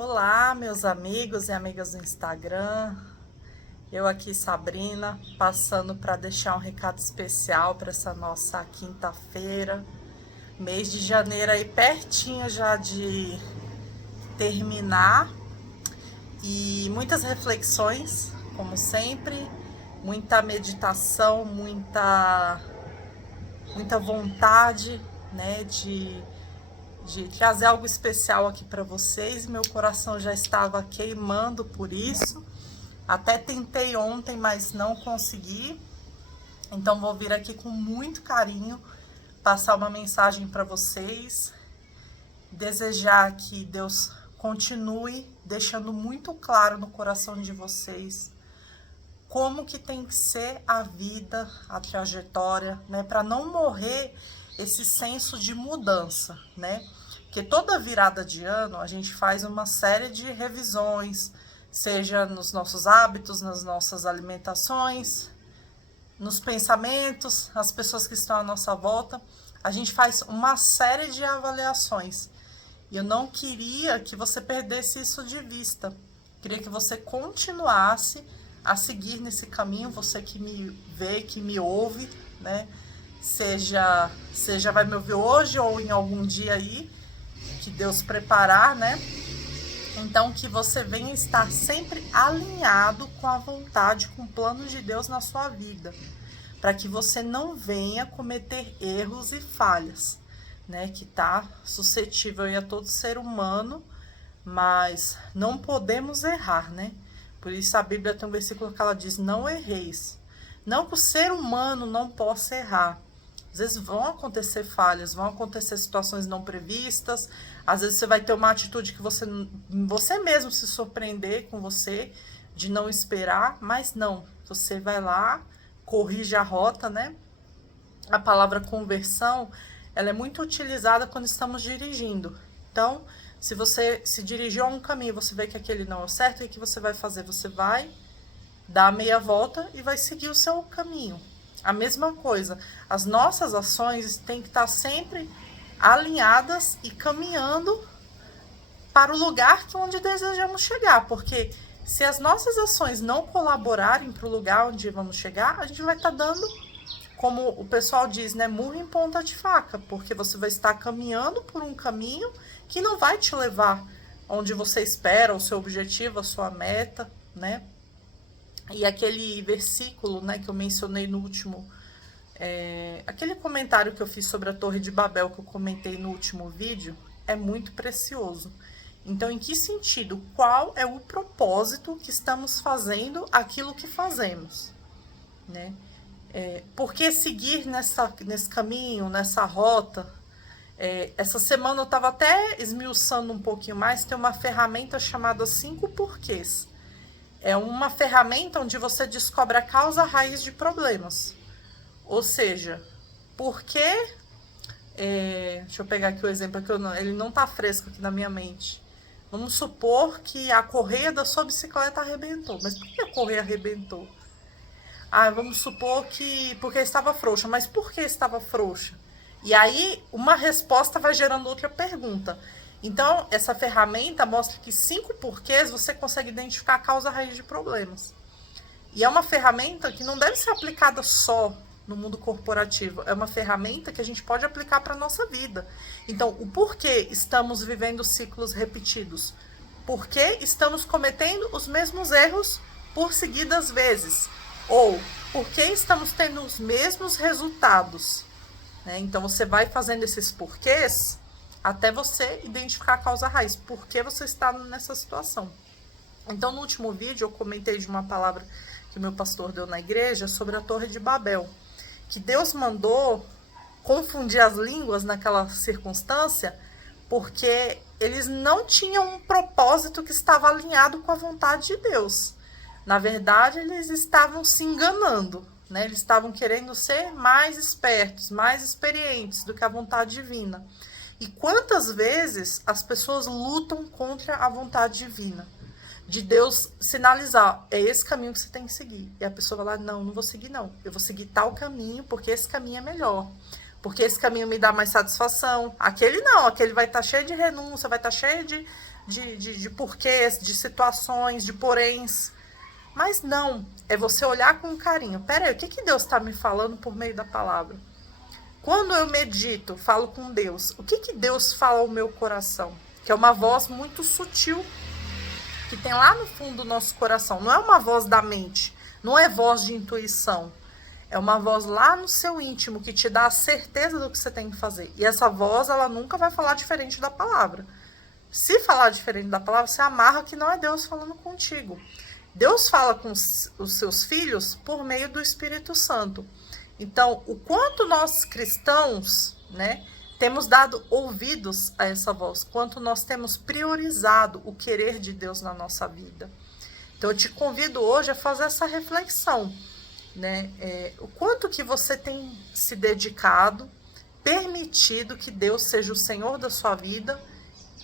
Olá, meus amigos e amigas do Instagram. Eu aqui, Sabrina, passando para deixar um recado especial para essa nossa quinta-feira. Mês de janeiro aí pertinho já de terminar. E muitas reflexões, como sempre, muita meditação, muita vontade, né, de trazer algo especial aqui para vocês. Meu coração já estava queimando por isso. Até tentei ontem, mas não consegui. Então vou vir aqui com muito carinho passar uma mensagem para vocês. Desejar que Deus continue deixando muito claro no coração de vocês como que tem que ser a vida, a trajetória, né, para não morrer esse senso de mudança, né? Porque toda virada de ano a gente faz uma série de revisões, seja nos nossos hábitos, nas nossas alimentações, nos pensamentos, as pessoas que estão à nossa volta. A gente faz uma série de avaliações. E eu não queria que você perdesse isso de vista. Queria que você continuasse a seguir nesse caminho, você que me vê, que me ouve, né? Seja vai me ouvir hoje ou em algum dia aí, que Deus preparar, né? Então, que você venha estar sempre alinhado com a vontade, com o plano de Deus na sua vida, para que você não venha cometer erros e falhas, né? Que tá suscetível aí a todo ser humano, mas não podemos errar, né? Por isso a Bíblia tem um versículo que ela diz: não erreis. Não que o ser humano não possa errar. Às vezes vão acontecer falhas, vão acontecer situações não previstas. Às vezes você vai ter uma atitude que você mesmo se surpreender com você, de não esperar, mas não. Você vai lá, corrige a rota, né? A palavra conversão, ela é muito utilizada quando estamos dirigindo. Então, se você se dirigiu a um caminho, você vê que aquele não é o certo, o que você vai fazer? Você vai dar a meia volta e vai seguir o seu caminho. A mesma coisa, as nossas ações têm que estar sempre alinhadas e caminhando para o lugar onde desejamos chegar, porque se as nossas ações não colaborarem para o lugar onde vamos chegar, a gente vai estar dando, como o pessoal diz, né, murro em ponta de faca, porque você vai estar caminhando por um caminho que não vai te levar onde você espera, o seu objetivo, a sua meta, né? E aquele versículo, né, que eu mencionei no último, aquele comentário que eu fiz sobre a Torre de Babel, que eu comentei no último vídeo, é muito precioso. Então, em que sentido? Qual é o propósito que estamos fazendo aquilo que fazemos, né? Por que seguir nesse caminho, nessa rota? Essa semana eu estava até esmiuçando um pouquinho mais, tem uma ferramenta chamada 5 porquês. É uma ferramenta onde você descobre a causa raiz de problemas. Ou seja, por que... deixa eu pegar aqui o exemplo, que ele não está fresco aqui na minha mente. Vamos supor que a correia da sua bicicleta arrebentou. Mas por que a correia arrebentou? Vamos supor que porque estava frouxa. Mas por que estava frouxa? E aí, uma resposta vai gerando outra pergunta. Então, essa ferramenta mostra que 5 porquês você consegue identificar a causa raiz de problemas. E é uma ferramenta que não deve ser aplicada só no mundo corporativo. É uma ferramenta que a gente pode aplicar para a nossa vida. Então, o porquê estamos vivendo ciclos repetidos? Por que estamos cometendo os mesmos erros por seguidas vezes? Ou, por que estamos tendo os mesmos resultados? Então, você vai fazendo esses porquês até você identificar a causa raiz. Por que você está nessa situação? Então, no último vídeo, eu comentei de uma palavra que o meu pastor deu na igreja sobre a Torre de Babel. Que Deus mandou confundir as línguas naquela circunstância, porque eles não tinham um propósito que estava alinhado com a vontade de Deus. Na verdade, eles estavam se enganando, né? Eles estavam querendo ser mais espertos, mais experientes do que a vontade divina. E quantas vezes as pessoas lutam contra a vontade divina? De Deus sinalizar, é esse caminho que você tem que seguir. E a pessoa vai lá, não vou seguir não. Eu vou seguir tal caminho, porque esse caminho é melhor. porque esse caminho me dá mais satisfação. Aquele não, aquele vai estar cheio de renúncia, vai estar cheio de porquês, de situações, de poréns. Mas não, é você olhar com carinho. Peraí, o que Deus está me falando por meio da palavra? Quando eu medito, falo com Deus, o que Deus fala ao meu coração? Que é uma voz muito sutil, que tem lá no fundo do nosso coração. Não é uma voz da mente, não é voz de intuição. É uma voz lá no seu íntimo, que te dá a certeza do que você tem que fazer. E essa voz, ela nunca vai falar diferente da palavra. Se falar diferente da palavra, você amarra que não é Deus falando contigo. Deus fala com os seus filhos por meio do Espírito Santo. Então, o quanto nós cristãos, né, temos dado ouvidos a essa voz, quanto nós temos priorizado o querer de Deus na nossa vida. Então, eu te convido hoje a fazer essa reflexão, né? O quanto que você tem se dedicado, permitido que Deus seja o Senhor da sua vida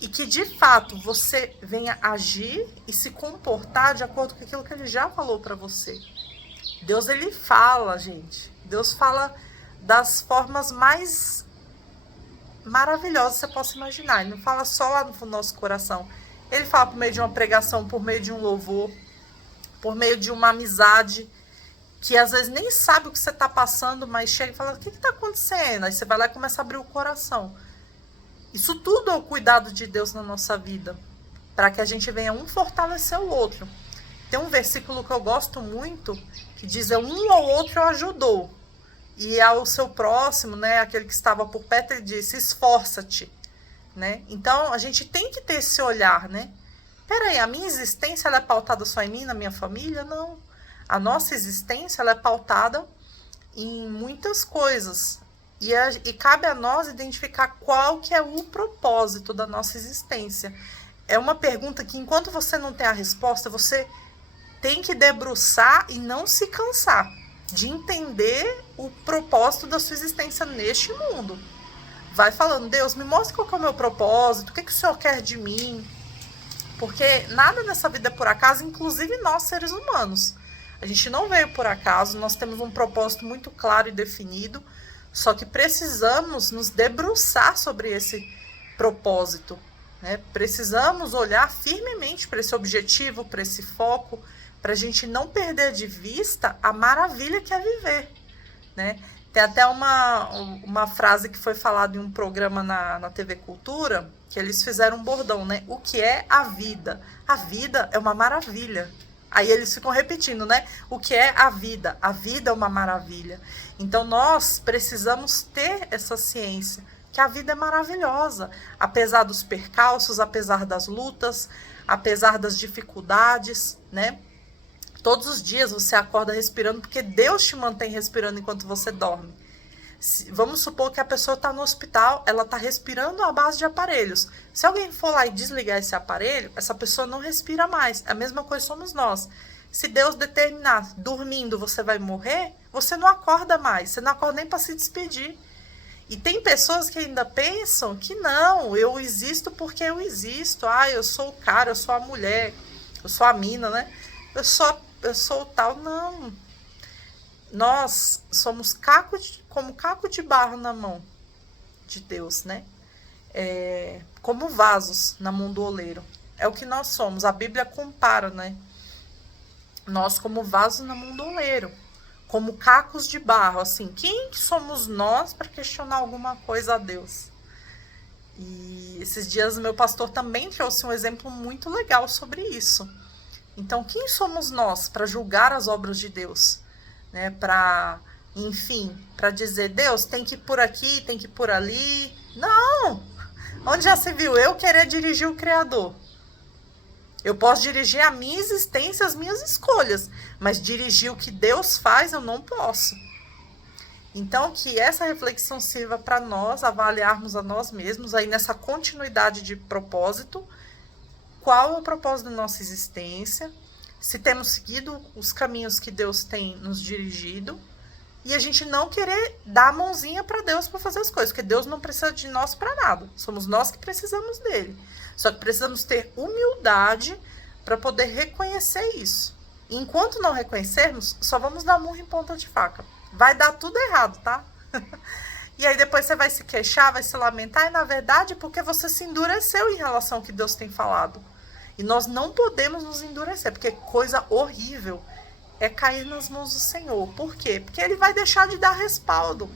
e que, de fato, você venha agir e se comportar de acordo com aquilo que Ele já falou para você. Deus, Ele fala, gente. Deus fala das formas mais maravilhosas que você possa imaginar. Ele não fala só lá no nosso coração. Ele fala por meio de uma pregação, por meio de um louvor, por meio de uma amizade, que às vezes nem sabe o que você está passando, mas chega e fala, o que está acontecendo? Aí você vai lá e começa a abrir o coração. Isso tudo é o cuidado de Deus na nossa vida, para que a gente venha um fortalecer o outro. Tem um versículo que eu gosto muito, que diz, um ao outro ajudou. E ao seu próximo, né, aquele que estava por perto, ele disse, esforça-te. Né? Então, a gente tem que ter esse olhar, né? Peraí, a minha existência ela é pautada só em mim, na minha família? Não. A nossa existência ela é pautada em muitas coisas. E cabe a nós identificar qual que é o propósito da nossa existência. É uma pergunta que, enquanto você não tem a resposta, você tem que debruçar e não se cansar de entender o propósito da sua existência neste mundo. Vai falando, Deus, me mostra qual que é o meu propósito, o que o Senhor quer de mim. Porque nada nessa vida é por acaso, inclusive nós, seres humanos. A gente não veio por acaso, nós temos um propósito muito claro e definido, só que precisamos nos debruçar sobre esse propósito, né? Precisamos olhar firmemente para esse objetivo, para esse foco, para a gente não perder de vista a maravilha que é viver, né? Tem até uma frase que foi falada em um programa na TV Cultura, que eles fizeram um bordão, né? O que é a vida? A vida é uma maravilha. Aí eles ficam repetindo, né? O que é a vida? A vida é uma maravilha. Então nós precisamos ter essa ciência, que a vida é maravilhosa. Apesar dos percalços, apesar das lutas, apesar das dificuldades, né? Todos os dias você acorda respirando, porque Deus te mantém respirando enquanto você dorme. Vamos supor que a pessoa está no hospital, ela está respirando à base de aparelhos. Se alguém for lá e desligar esse aparelho, essa pessoa não respira mais. A mesma coisa somos nós. Se Deus determinar, dormindo você vai morrer, você não acorda mais. Você não acorda nem para se despedir. E tem pessoas que ainda pensam que não, eu existo porque eu existo. Ah, eu sou o cara, eu sou a mulher, eu sou a mina, né? Eu sou o tal. Não. Nós somos como caco de barro na mão de Deus, né? Como vasos na mão do oleiro. É o que nós somos. A Bíblia compara, né? Nós como vasos na mão do oleiro. Como cacos de barro. Assim, quem que somos nós para questionar alguma coisa a Deus? E esses dias o meu pastor também trouxe um exemplo muito legal sobre isso. Então, quem somos nós para julgar as obras de Deus? Né, para dizer, Deus, tem que ir por aqui, tem que ir por ali. Não! Onde já se viu eu querer dirigir o Criador? Eu posso dirigir a minha existência, as minhas escolhas, mas dirigir o que Deus faz, eu não posso. Então, que essa reflexão sirva para nós avaliarmos a nós mesmos, aí nessa continuidade de propósito, qual é o propósito da nossa existência, se temos seguido os caminhos que Deus tem nos dirigido, e a gente não querer dar a mãozinha para Deus para fazer as coisas, porque Deus não precisa de nós para nada, somos nós que precisamos dele. Só que precisamos ter humildade para poder reconhecer isso. E enquanto não reconhecermos, só vamos dar murro em ponta de faca. Vai dar tudo errado, tá? E aí depois você vai se queixar, vai se lamentar, e na verdade é porque você se endureceu em relação ao que Deus tem falado. E nós não podemos nos endurecer, porque coisa horrível é cair nas mãos do Senhor. Por quê? Porque Ele vai deixar de dar respaldo.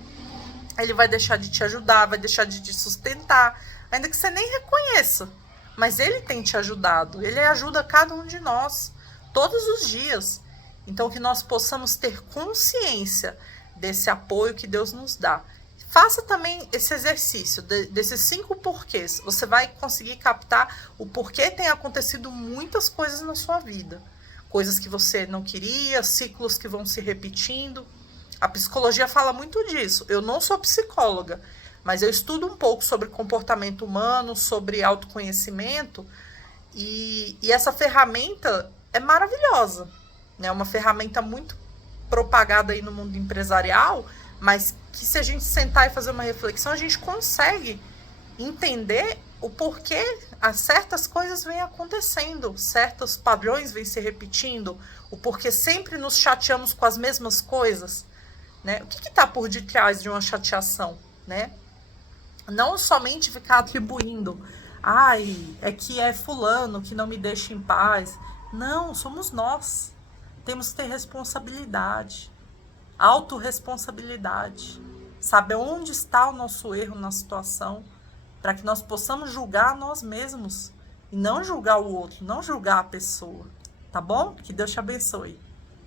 Ele vai deixar de te ajudar, vai deixar de te sustentar, ainda que você nem reconheça. Mas Ele tem te ajudado, Ele ajuda cada um de nós, todos os dias. Então que nós possamos ter consciência desse apoio que Deus nos dá. Faça também esse exercício desses 5 porquês. Você vai conseguir captar o porquê tem acontecido muitas coisas na sua vida. Coisas que você não queria, ciclos que vão se repetindo. A psicologia fala muito disso. Eu não sou psicóloga, mas eu estudo um pouco sobre comportamento humano, sobre autoconhecimento. E essa ferramenta é maravilhosa. É uma ferramenta muito propagada aí no mundo empresarial, mas que se a gente sentar e fazer uma reflexão, a gente consegue entender o porquê certas coisas vêm acontecendo, certos padrões vêm se repetindo, o porquê sempre nos chateamos com as mesmas coisas, né? O que está por detrás de uma chateação, né? Não somente ficar atribuindo, é que é fulano que não me deixa em paz. Não, somos nós. Temos que ter responsabilidade, autorresponsabilidade, saber onde está o nosso erro na situação, para que nós possamos julgar nós mesmos e não julgar o outro, não julgar a pessoa, tá bom? Que Deus te abençoe.